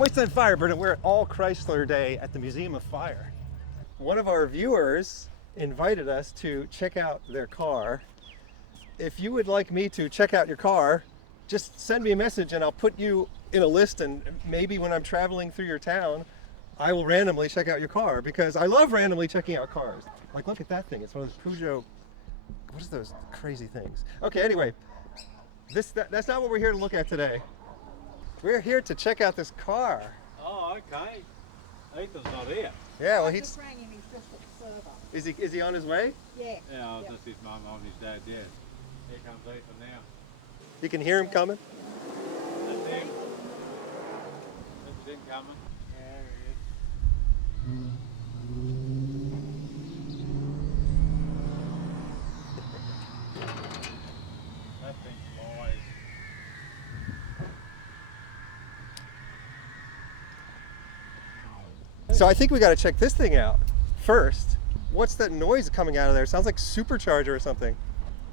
Wasteland Firebird, and we're at All Chrysler Day at the Museum of Fire. One of our viewers invited us to check out their car. If you would like me to check out your car, just send me a message and I'll put you in a list, and maybe when I'm traveling through your town, I will randomly check out your car, because I love randomly checking out cars. Like, look at that thing. It's one of those Peugeot, what is those crazy things? Okay, anyway, that's not what we're here to look at today. We're here to check out this car. Oh, okay. Ethan's not here. Yeah, well, I just rang him, he's just at the server. is he on his way? Yeah. Yeah, that's his mum on his dad, yeah. Here comes Ethan now. You can hear him coming? That's him. That's him coming. There he is. That thing's wise. So I think we got to check this thing out first. What's that noise coming out of there? It sounds like supercharger or something.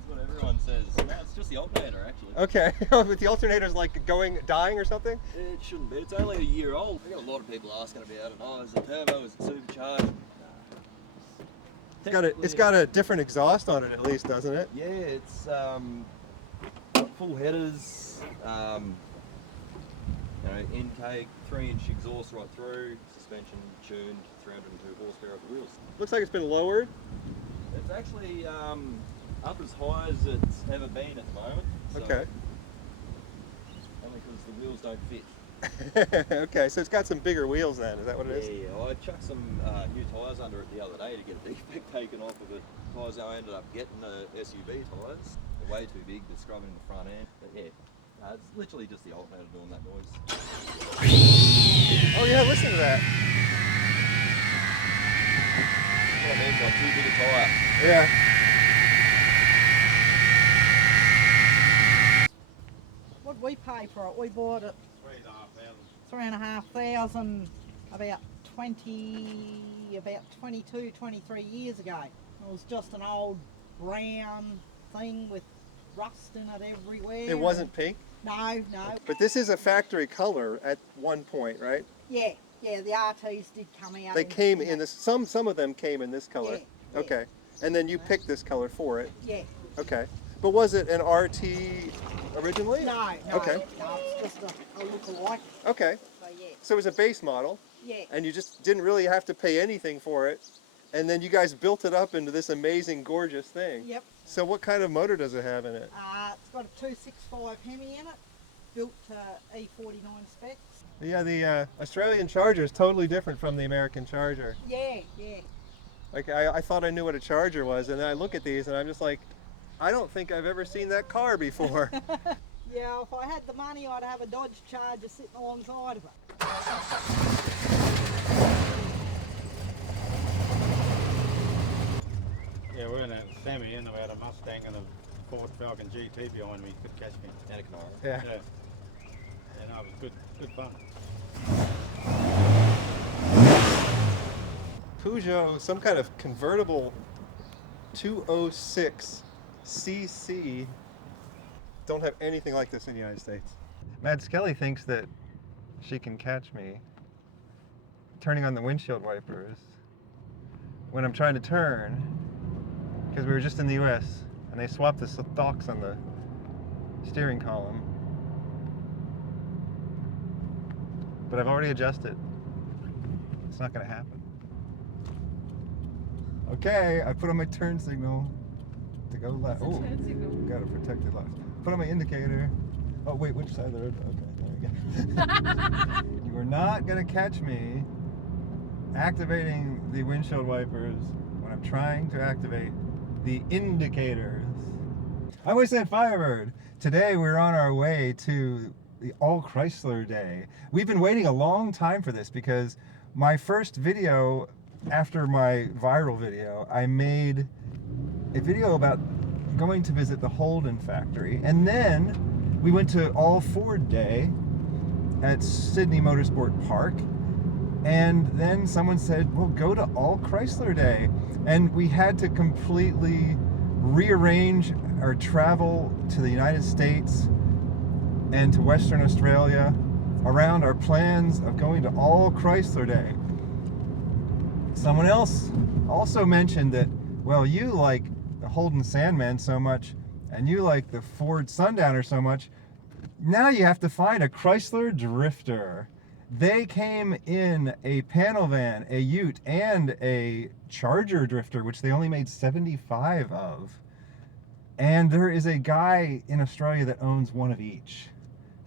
That's what everyone says. No, it's just the alternator, actually. Okay, but the alternator's like dying or something? It shouldn't be. It's only a year old. I got a lot of people asking about it. Oh, is it turbo? Is it supercharged? It's got a different exhaust on it at least, doesn't it? Yeah, it's got full headers, intake, 3-inch exhaust right through, suspension tuned, 302 horsepower at the wheels. Looks like it's been lowered. It's actually up as high as it's ever been at the moment. So Okay. Only because the wheels don't fit. Okay, so it's got some bigger wheels then, is that what it is? Yeah, I chucked some new tyres under it the other day to get a defect taken off of it. Tyres I ended up getting the SUV tyres. They're way too big, they're scrubbing the front end. But yeah, it's literally just the alternator doing that noise. Oh yeah, listen to that. Oh man, got too big a tyre. Yeah. What'd we pay for it? We bought it 3,500. $3,500 about 22, 23 years ago. It was just an old brown thing with rust in it everywhere. It wasn't pink? No. But this is a factory color at one point, right? Yeah, the RTs did come out. They came in this, some of them came in this color. Yeah. Okay. And then you picked this color for it. Yeah. Okay. But was it an RT originally? No, Okay. No, it's just a look-alike. Okay. So yeah. So it was a base model, Yeah. and you just didn't really have to pay anything for it. And then you guys built it up into this amazing, gorgeous thing. Yep. So what kind of motor does it have in it? It's got a 265 Hemi in it, built to E49 specs. Yeah, the Australian Charger is totally different from the American Charger. Yeah. Like I thought I knew what a Charger was, and then I look at these and I'm just like, I don't think I've ever seen that car before. Yeah, if I had the money, I'd have a Dodge Charger sitting alongside of it. Yeah, we're in a semi and we had a Mustang and a Ford Falcon GT behind me. Could catch me. And a Canara. Yeah. And it was good fun. Peugeot, some kind of convertible 206 cc. Don't have anything like this in the United States. Mads Kelly thinks that she can catch me turning on the windshield wipers when I'm trying to turn, because we were just in the US and they swapped the stalks on the steering column. But I've already adjusted. It's not going to happen. Okay, I put on my turn signal to go left. Oh, got a protected left. Put on my indicator. Oh wait, which side of the road? Okay, there we go. You are not going to catch me activating the windshield wipers when I'm trying to activate the indicators. I'm Wasteland Firebird. Today we're on our way to the All Chrysler Day. We've been waiting a long time for this because my first video, after my viral video, I made a video about going to visit the Holden factory, and then we went to All Ford Day at Sydney Motorsport Park, and then someone said, well, go to All Chrysler Day, and we had to completely rearrange our travel to the United States and to Western Australia around our plans of going to All Chrysler Day. Someone else also mentioned that, well, you like the Holden Sandman so much, and you like the Ford Sundowner so much, now you have to find a Chrysler Drifter. They came in a panel van, a Ute, and a Charger Drifter, which they only made 75 of. And there is a guy in Australia that owns one of each.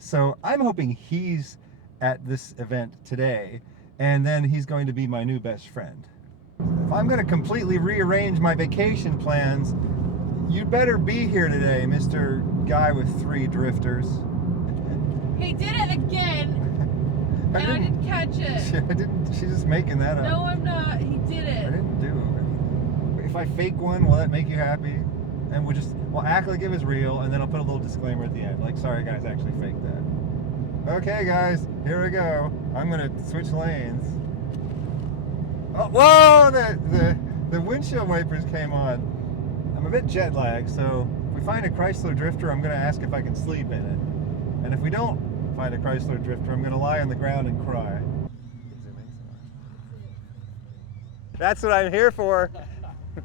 So I'm hoping he's at this event today, and then he's going to be my new best friend. If I'm going to completely rearrange my vacation plans, you'd better be here today, Mr. Guy with 3 drifters. He did it again, and I didn't catch it. She's just making that up. No, I'm not. He did I it. didn't do it. If I fake one, will that make you happy? And we'll act like it was real, and then I'll put a little disclaimer at the end, like, sorry guys, I actually faked that. Okay guys, here we go. I'm gonna switch lanes. Oh, whoa! The windshield wipers came on. I'm a bit jet lagged, so if we find a Chrysler Drifter, I'm gonna ask if I can sleep in it. And if we don't find a Chrysler Drifter, I'm gonna lie on the ground and cry. That's what I'm here for.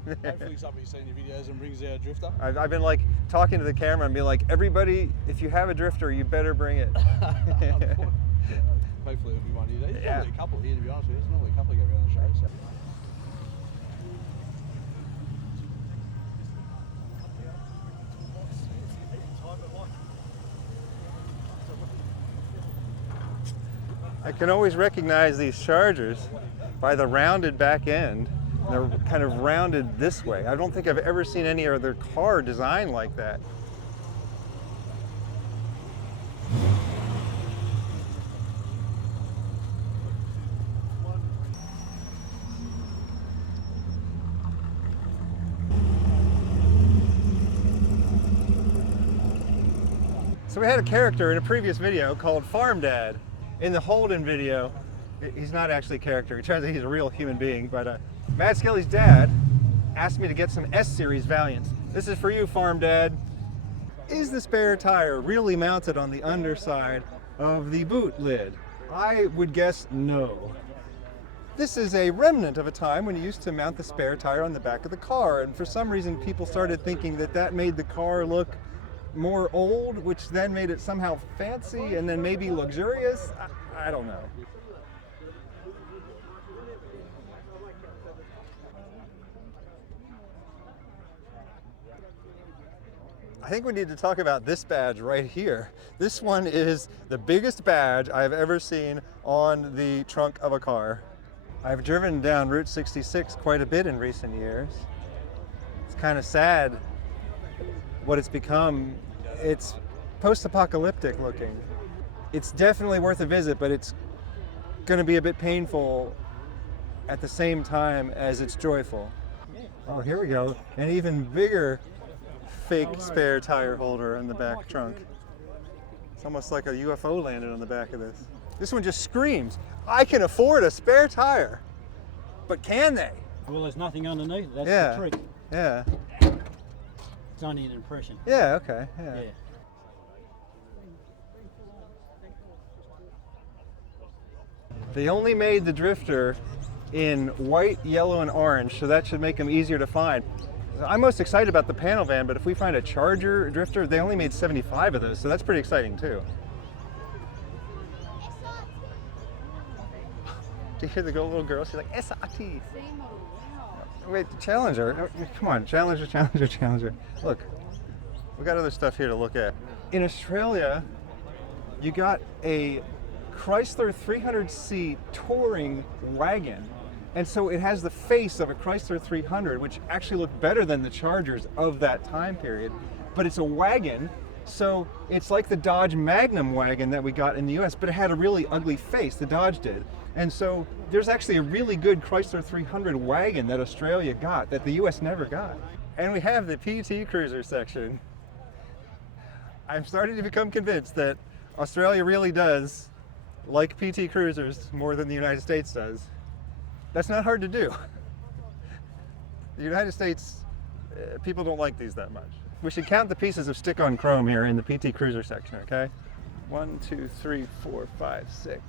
Hopefully somebody's seen your videos and brings out a drifter. I've been like talking to the camera and being like, everybody, if you have a drifter, you better bring it. Hopefully there'll be one here. There's Yeah. probably a couple here, to be honest with you. There's normally a couple that go around the show. So. I can always recognize these Chargers by the rounded back end. They're kind of rounded this way. I don't think I've ever seen any other car designed like that. So we had a character in a previous video called Farm Dad. In the Holden video, he's not actually a character. It turns out he's a real human being, but Matt Skelly's dad asked me to get some S-Series Valiants. This is for you, Farm Dad. Is the spare tire really mounted on the underside of the boot lid? I would guess no. This is a remnant of a time when you used to mount the spare tire on the back of the car, and for some reason people started thinking that that made the car look more old, which then made it somehow fancy and then maybe luxurious. I don't know. I think we need to talk about this badge right here. This one is the biggest badge I've ever seen on the trunk of a car. I've driven down Route 66 quite a bit in recent years. It's kind of sad what it's become. It's post-apocalyptic looking. It's definitely worth a visit, but it's going to be a bit painful at the same time as it's joyful. Oh, here we go. An even bigger fake spare tire holder in the back trunk. It's almost like a UFO landed on the back of this. This one just screams, I can afford a spare tire. But can they? Well, there's nothing underneath. That's Yeah. the trick. Yeah. It's only an impression. Yeah, okay. Yeah. Yeah. They only made the Drifter in white, yellow, and orange, so that should make them easier to find. I'm most excited about the panel van, but if we find a Charger Drifter, they only made 75 of those, so that's pretty exciting too. Do you hear the little girl? She's like, SRT. Wait, Challenger. Come on, Challenger, Challenger, Challenger. Look, we got other stuff here to look at. In Australia, you got a Chrysler 300C touring wagon. And so it has the face of a Chrysler 300, which actually looked better than the Chargers of that time period. But it's a wagon, so it's like the Dodge Magnum wagon that we got in the US, but it had a really ugly face, the Dodge did. And so there's actually a really good Chrysler 300 wagon that Australia got that the US never got. And we have the PT Cruiser section. I'm starting to become convinced that Australia really does like PT Cruisers more than the United States does. That's not hard to do. The United States, people don't like these that much. We should count the pieces of stick-on chrome here in the PT Cruiser section, okay? 1, 2, 3, 4, 5, 6,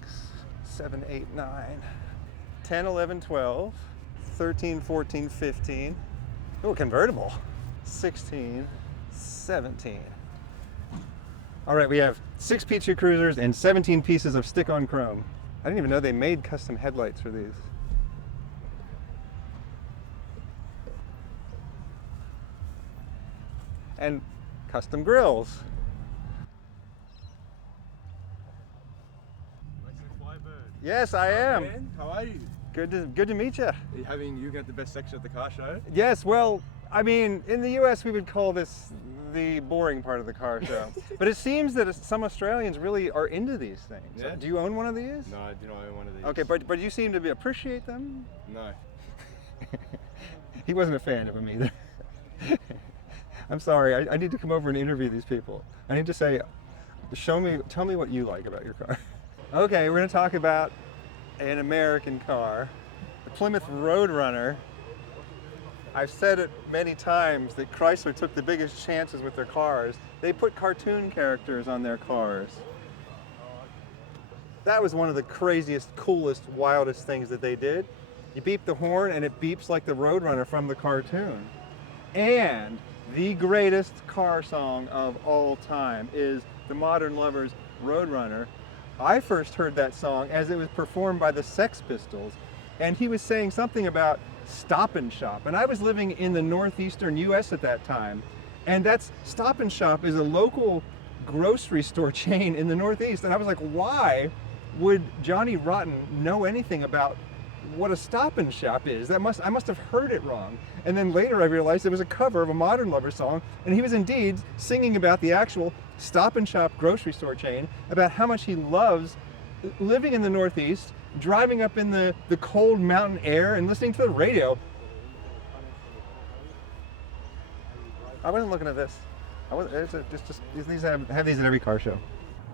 7, 8, 9, 10, 11, 12, 13, 14, 15. Oh, convertible. 16, 17. All right, we have 6 P2 Cruisers and 17 pieces of stick-on chrome. I didn't even know they made custom headlights for these. And custom grills. Wasteland Firebird. Yes, I am. Man, how are you? Good to meet you. Are you got the best section at the car show? Yes, well, I mean, in the US we would call this the boring part of the car show. But it seems that some Australians really are into these things. Yeah. Do you own one of these? No, I do not own one of these. Okay, but you seem to appreciate them? No. He wasn't a fan of them either. I'm sorry, I need to come over and interview these people. I need to say, tell me what you like about your car. Okay, we're gonna talk about an American car, the Plymouth Roadrunner. I've said it many times that Chrysler took the biggest chances with their cars. They put cartoon characters on their cars. That was one of the craziest, coolest, wildest things that they did. You beep the horn and it beeps like the Roadrunner from the cartoon. And the greatest car song of all time is the Modern Lovers' Roadrunner. I first heard that song as it was performed by the Sex Pistols, and he was saying something about Stop and Shop. And I was living in the northeastern US at that time, and that's Stop and Shop is a local grocery store chain in the Northeast. And I was like, why would Johnny Rotten know anything about what a Stop and Shop is? I must have heard it wrong. And then later I realized it was a cover of a Modern Lover song, and he was indeed singing about the actual Stop and Shop grocery store chain, about how much he loves living in the Northeast, driving up in the cold mountain air and listening to the radio. I wasn't looking at this. These have these at every car show.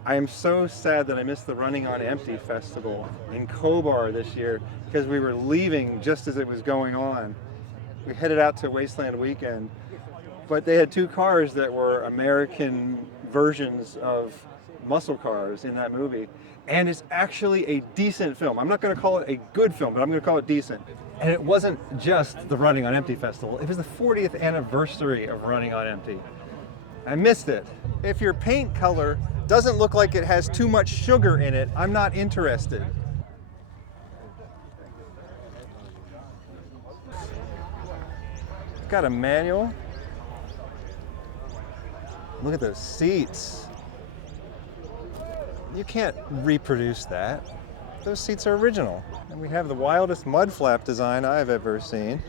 I am so sad that I missed the Running on Empty festival in Cobar this year because we were leaving just as it was going on. We headed out to Wasteland Weekend, but they had 2 cars that were American versions of muscle cars in that movie. And it's actually a decent film. I'm not going to call it a good film, but I'm going to call it decent. And it wasn't just the Running on Empty festival. It was the 40th anniversary of Running on Empty. I missed it. If your paint color doesn't look like it has too much sugar in it, I'm not interested. It's got a manual. Look at those seats. You can't reproduce that. Those seats are original. And we have the wildest mud flap design I've ever seen.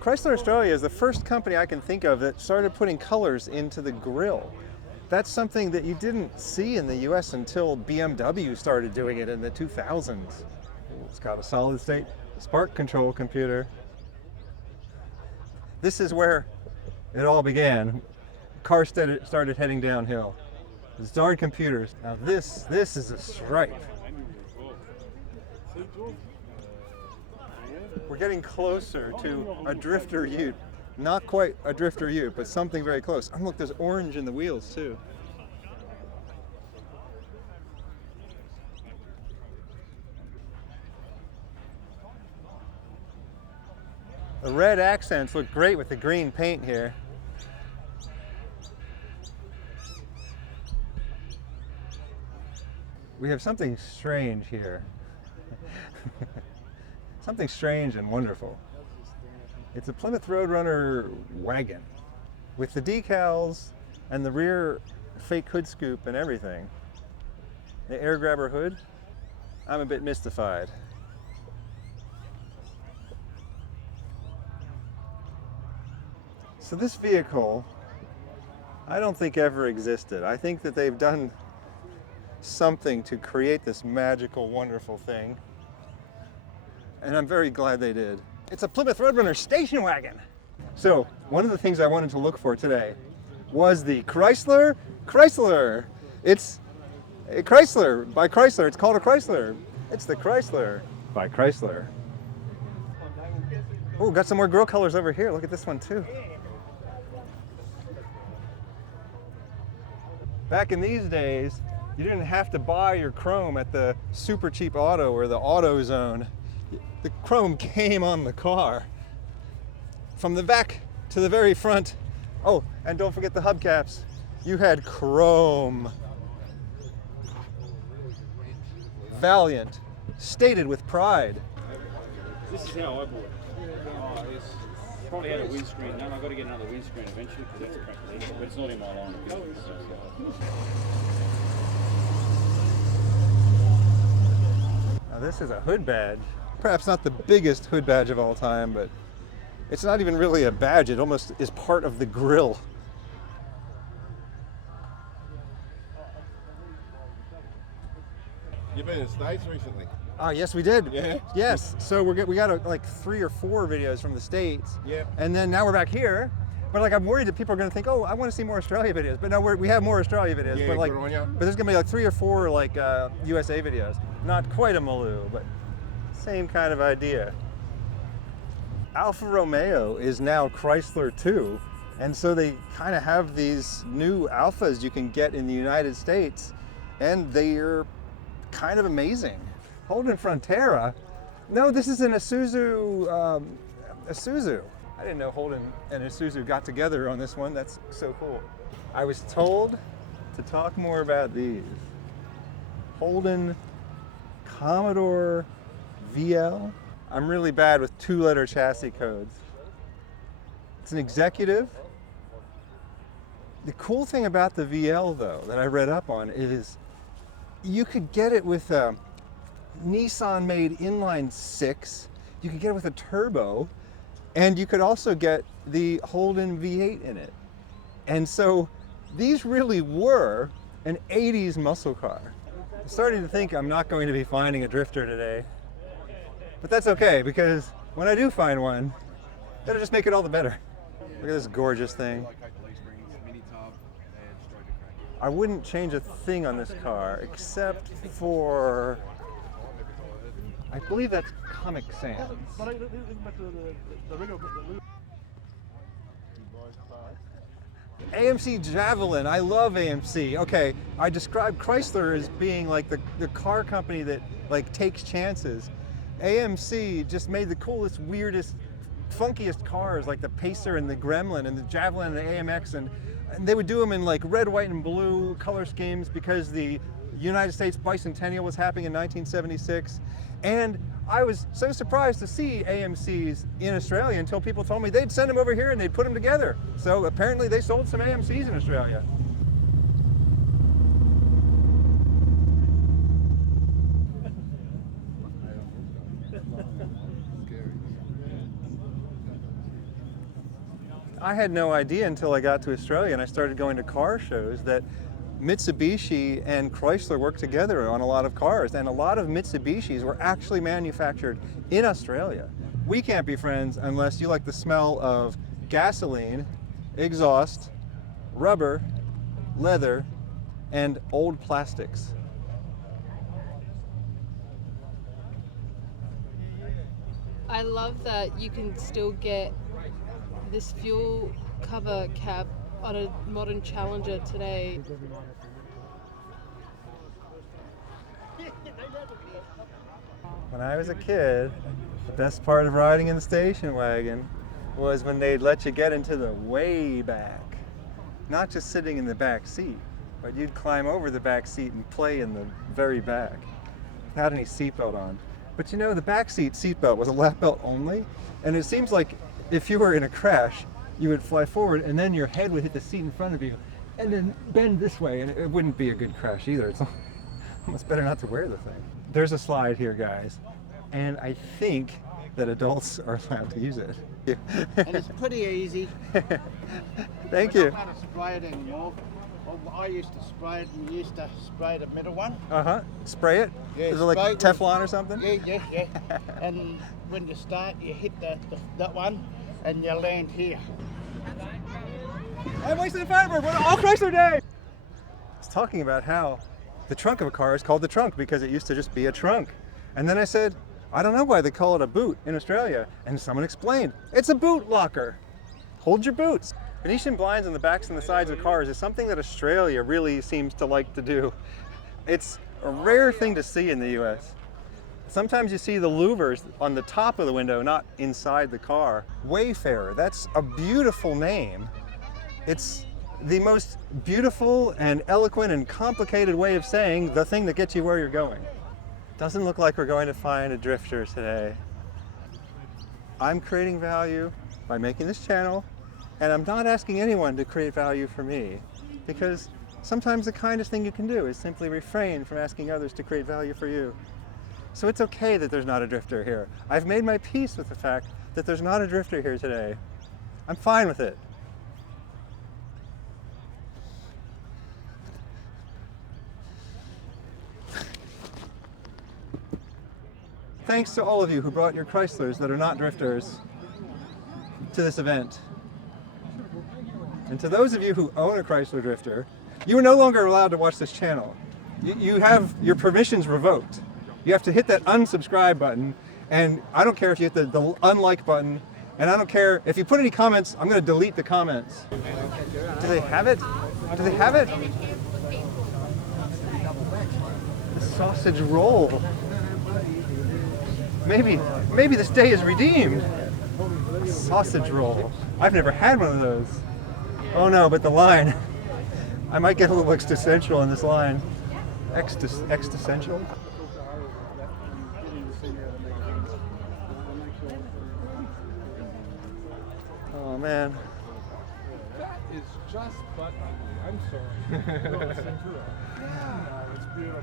Chrysler Australia is the first company I can think of that started putting colors into the grille. That's something that you didn't see in the US until BMW started doing it in the 2000s. It's got a solid state spark control computer. This is where it all began. Cars started heading downhill. Zard computers. Now this is a stripe. We're getting closer to a Drifter Ute. Not quite a Drifter Ute, but something very close. Oh, look, there's orange in the wheels too. The red accents look great with the green paint here. We have something strange here. Something strange and wonderful. It's a Plymouth Roadrunner wagon with the decals and the rear fake hood scoop and everything. The air grabber hood, I'm a bit mystified. So this vehicle, I don't think ever existed. I think that they've done something to create this magical, wonderful thing. And I'm very glad they did. It's a Plymouth Roadrunner station wagon. So one of the things I wanted to look for today was the Chrysler. It's a Chrysler by Chrysler. It's called a Chrysler. It's the Chrysler by Chrysler. Oh, got some more grill colors over here. Look at this one too. Back in these days, you didn't have to buy your chrome at the super cheap auto or the auto zone. The chrome came on the car. From the back to the very front. Oh, and don't forget the hubcaps. You had chrome. Valiant. Stated with pride. This is how I bought it. Probably had a windscreen done. I've got to get another windscreen eventually because that's practically, but it's not in my line of business. Now this is a hood badge. Perhaps not the biggest hood badge of all time, but it's not even really a badge. It almost is part of the grille. You've been in the States recently? Yes, we did. Yeah? Yes. So we got like 3 or 4 videos from the States. Yeah. And then now we're back here. But like I'm worried that people are going to think, oh, I want to see more Australia videos. But no, we have more Australia videos. Yeah, but like, good on ya. but there's going to be like 3 or 4 like USA videos. Not quite a Maloo, but same kind of idea. Alfa Romeo is now Chrysler too. And so they kind of have these new Alphas you can get in the United States. And they're kind of amazing. Holden Frontera? No, this is an Isuzu. Isuzu. I didn't know Holden and Isuzu got together on this one. That's so cool. I was told to talk more about these. Holden Commodore VL. I'm really bad with 2-letter chassis codes. It's an executive. The cool thing about the VL though that I read up on is you could get it with a Nissan-made inline 6. You could get it with a turbo, and you could also get the Holden V8 in it. And so these really were an 80s muscle car. I'm starting to think I'm not going to be finding a Drifter today, but that's okay because when I do find one, that'll just make it all the better. Look at this gorgeous thing. I wouldn't change a thing on this car except for, I believe that's Comic Sans. AMC Javelin, I love AMC. Okay, I described Chrysler as being like the car company that like takes chances. AMC just made the coolest, weirdest, funkiest cars like the Pacer and the Gremlin and the Javelin and the AMX, and they would do them in like red, white, and blue color schemes because the United States bicentennial was happening in 1976. And I was so surprised to see AMCs in Australia until people told me they'd send them over here and they'd put them together. So apparently they sold some AMCs in Australia. I had no idea until I got to Australia and I started going to car shows that Mitsubishi and Chrysler worked together on a lot of cars, and a lot of Mitsubishis were actually manufactured in Australia. We can't be friends unless you like the smell of gasoline, exhaust, rubber, leather, and old plastics. I love that you can still get this fuel cover cap on a modern Challenger today. When I was a kid, the best part of riding in the station wagon was when they'd let you get into the way back. Not just sitting in the back seat, but you'd climb over the back seat and play in the very back without any seatbelt on. But you know, the back seat seatbelt was a lap belt only, and it seems like if you were in a crash, you would fly forward and then your head would hit the seat in front of you and then bend this way, and it wouldn't be a good crash either. It's almost better not to wear the thing. There's a slide here, guys, and I think that adults are allowed to use it. And it's pretty easy. Thank We you. don't know how to spray it anymore. Well, I used to spray it, and we used to spray the middle one. Uh-huh. Spray it? Yeah, Is it like spray it. Teflon or something? Yeah. And when you start, you hit that one, and you land here. I'm Wasteland Firebird. What All Chrysler Day! It's talking about how the trunk of a car is called the trunk because it used to just be a trunk. And then I said, I don't know why they call it a boot in Australia. And someone explained, it's a boot locker. Hold your boots. Venetian blinds on the backs and the sides of cars is something that Australia really seems to like to do. It's a rare thing to see in the US. Sometimes you see the louvers on the top of the window, not inside the car. Wayfarer, that's a beautiful name. It's the most beautiful and eloquent and complicated way of saying the thing that gets you where you're going. Doesn't look like we're going to find a drifter today. I'm creating value by making this channel, and I'm not asking anyone to create value for me, because sometimes the kindest thing you can do is simply refrain from asking others to create value for you. So it's okay that there's not a drifter here. I've made my peace with the fact that there's not a drifter here today. I'm fine with it. Thanks to all of you who brought your Chryslers that are not drifters to this event. And to those of you who own a Chrysler Drifter, you are no longer allowed to watch this channel. You have your permissions revoked. You have to hit that unsubscribe button, and I don't care if you hit the unlike button, and I don't care if you put any comments, I'm going to delete the comments. Do they have it? Do they have it? The sausage roll. Maybe this day is redeemed. Sausage roll. I've never had one of those. Oh no, but the line. I might get a little existential in this line. Existential? Oh man. That is just but ugly. I'm sorry. Yeah, it's beautiful.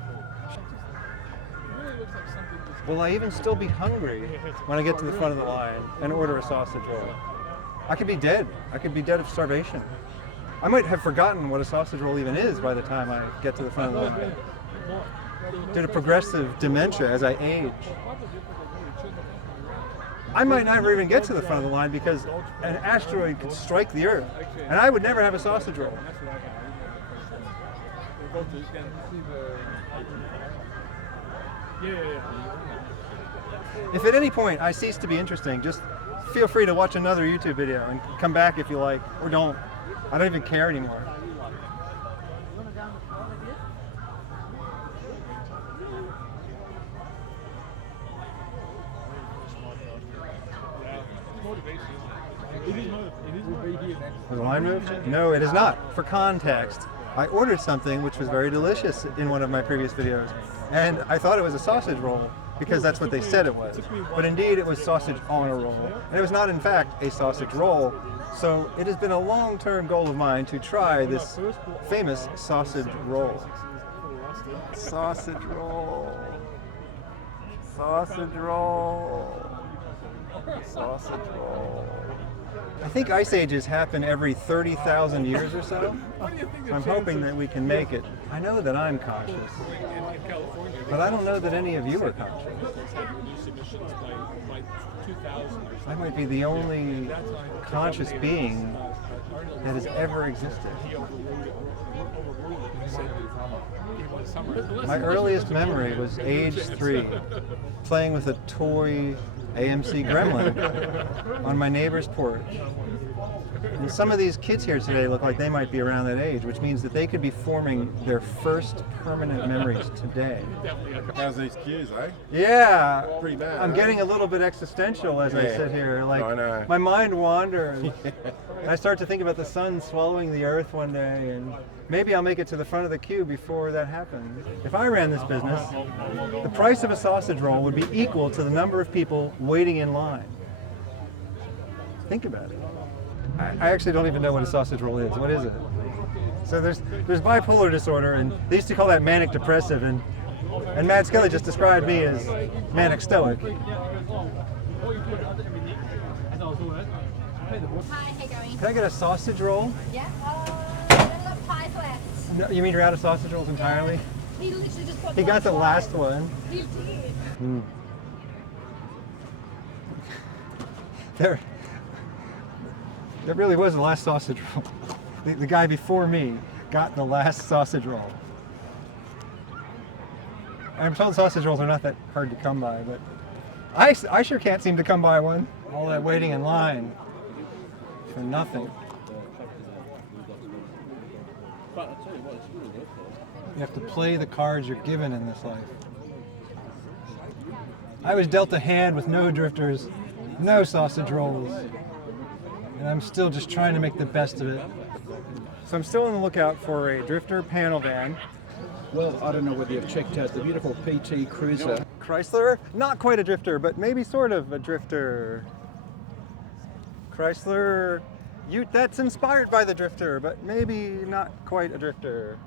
It really looks like something that's... Will I even still be hungry when I get to the front of the line and order a sausage roll? I could be dead. I could be dead of starvation. I might have forgotten what a sausage roll even is by the time I get to the front of the line. Due to progressive dementia as I age. I might never even get to the front of the line because an asteroid could strike the Earth, and I would never have a sausage roll. If at any point I cease to be interesting, just feel free to watch another YouTube video and come back if you like, or don't. I don't even care anymore. Was the line moved? No, it is not. For context, I ordered something which was very delicious in one of my previous videos, and I thought it was a sausage roll because that's what they said it was. But indeed, it was sausage on a roll, and it was not, in fact, a sausage roll. So it has been a long-term goal of mine to try this famous sausage roll. Sausage roll. Sausage roll. Sausage roll. I think ice ages happen every 30,000 years or so. I'm hoping that we can make it. I know that I'm conscious, but I don't know that any of you are conscious. I might be the only conscious being that has ever existed. My earliest memory was age 3, playing with a toy AMC Gremlin on my neighbor's porch. And some of these kids here today look like they might be around that age, which means that they could be forming their first permanent memories today. How's these cues, eh? Yeah, Pretty bad. I'm huh? getting a little bit existential as I Yeah. sit here. Like, I know. my mind wanders. And I start to think about the sun swallowing the earth one day, and maybe I'll make it to the front of the queue before that happens. If I ran this business, the price of a sausage roll would be equal to the number of people waiting in line. Think about it. I actually don't even know what a sausage roll is. What is it? So there's bipolar disorder, and they used to call that manic depressive, and Matt Skelly just described me as manic stoic. Hi, how going? Can I get a sausage roll? Yeah. Little pie flats. No, you mean you're out of sausage rolls entirely? He literally just got He got the last one. He did. Mm. There really was the last sausage roll. The guy before me got the last sausage roll. I'm told sausage rolls are not that hard to come by, but I sure can't seem to come by one. All that waiting in line for nothing. But I'll tell you what, it's really good. You have to play the cards you're given in this life. I was dealt a hand with no drifters, no sausage rolls, and I'm still just trying to make the best of it. So I'm still on the lookout for a drifter panel van. Well, I don't know whether you've checked out the beautiful PT Cruiser. Chrysler, not quite a drifter, but maybe sort of a drifter. Chrysler, that's inspired by the drifter, but maybe not quite a drifter.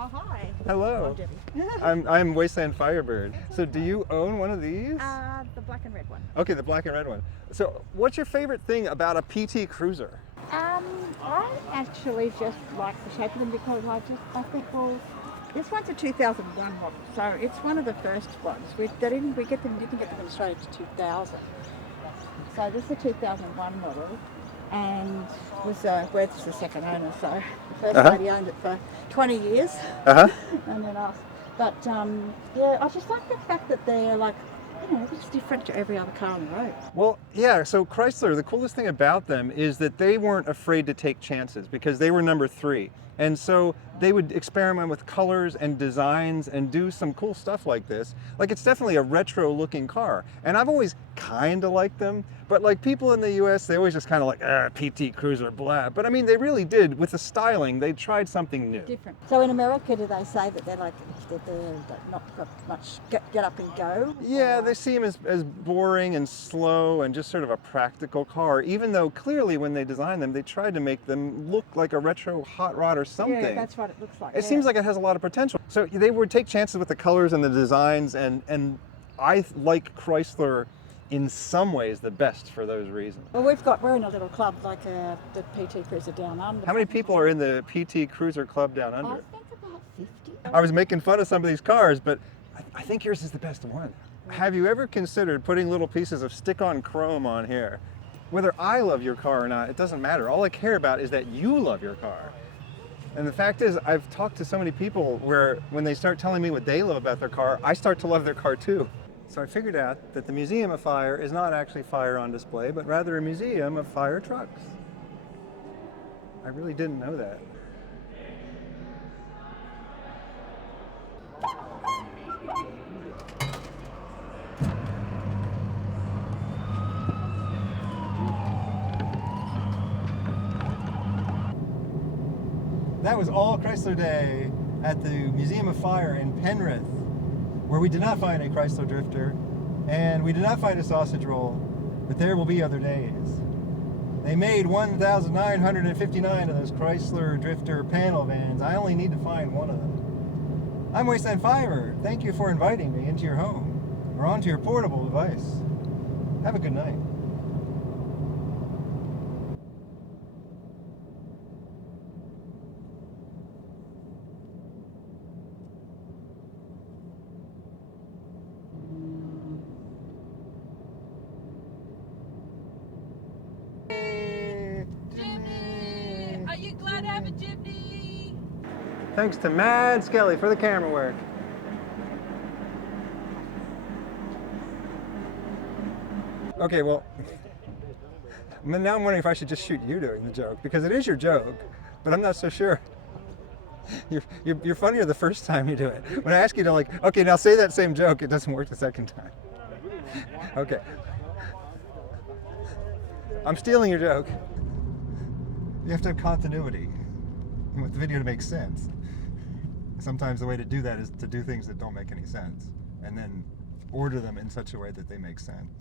Oh, hi. Hello. I'm Wasteland Firebird. So do you own one of these? The black and red one. Okay, the black and red one. So what's your favorite thing about a PT Cruiser? I actually just like the shape of them because I think, well, this one's a 2001 model, so it's one of the first ones. We didn't get them in Australia to 2000. So this is a 2001 model, and was Worth's the second owner, so the first lady owned it for 20 years, and then us. But yeah, I just like the fact that they're like, you know, it's different to every other car on the road. Well, yeah, so Chrysler, the coolest thing about them is that they weren't afraid to take chances because they were number 3. And so they would experiment with colors and designs and do some cool stuff like this. Like, it's definitely a retro looking car. And I've always kind of liked them, but like people in the US, they always just kind of like, PT Cruiser, blah. But I mean, they really did, with the styling, they tried something new. Different. So in America, do they say that they're like, that they're not got much get up and go? Yeah, they seem as boring and slow and just sort of a practical car, even though clearly when they designed them, they tried to make them look like a retro hot rod or something. Yeah, that's what it looks like. It seems like it has a lot of potential. So they would take chances with the colors and the designs, and I like Chrysler in some ways the best for those reasons. Well, we're in a little club like the PT Cruiser Down Under. How many people are in the PT Cruiser Club Down Under? I think about 50. I was making fun of some of these cars, but I think yours is the best one. Have you ever considered putting little pieces of stick-on chrome on here? Whether I love your car or not, it doesn't matter. All I care about is that you love your car. And the fact is, I've talked to so many people where when they start telling me what they love about their car, I start to love their car too. So I figured out that the Museum of Fire is not actually fire on display, but rather a museum of fire trucks. I really didn't know that. That was All Chrysler Day at the Museum of Fire in Penrith, where we did not find a Chrysler Drifter, and we did not find a sausage roll, but there will be other days. They made 1,959 of those Chrysler Drifter panel vans. I only need to find one of them. I'm Wasteland Firebird. Thank you for inviting me into your home, or onto your portable device. Have a good night. Are you glad to have a Jimny? Thanks to Mad Skelly for the camera work. Okay, well, now I'm wondering if I should just shoot you doing the joke, because it is your joke, but I'm not so sure. You're funnier the first time you do it. When I ask you to like, okay, now say that same joke, it doesn't work the second time. Okay. I'm stealing your joke. You have to have continuity. You want the video to make sense. Sometimes the way to do that is to do things that don't make any sense, and then order them in such a way that they make sense.